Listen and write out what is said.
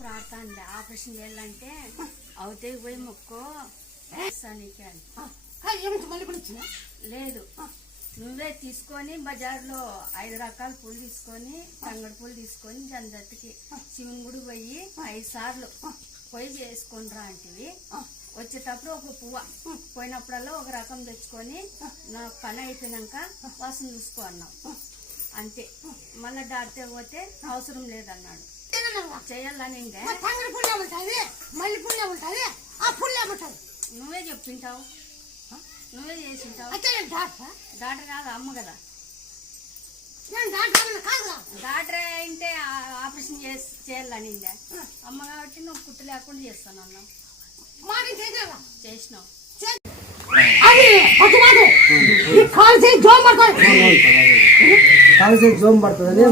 ప్రార్థన ఆపరేషన్ చేయాలంటే అవుతే పోయి మొక్కో లేదు నువ్వే తీసుకొని బజార్లో 5 రకాల పూలు తీసుకొని తంగడి పూలు తీసుకొని జందత్తికి శివుని గుడి పోయి 5 సార్లు పోయి చేసుకొని రా అంటివి. వచ్చేటప్పుడు ఒక పువ్వ పోయినప్పుడల్లా ఒక రకం తెచ్చుకొని నా పని అయిపోయినాక వాసన చూసుకో అన్నావు అంతే. మళ్ళీ డాక్టర్ పోతే అవసరం లేదన్నాడు. చేయాలని నువ్వే చెప్పింటావు, నువ్వే చేసింటావు. డాక్టర్ కాదు అమ్మ కదా. డాక్టర్ అంటే ఆపరేషన్ చేయాలని అమ్మ కాబట్టి నువ్వు కుట్టు లేకుండా చేస్తాను అన్నావు. చేసినావు. జోమ్ పడుతుంది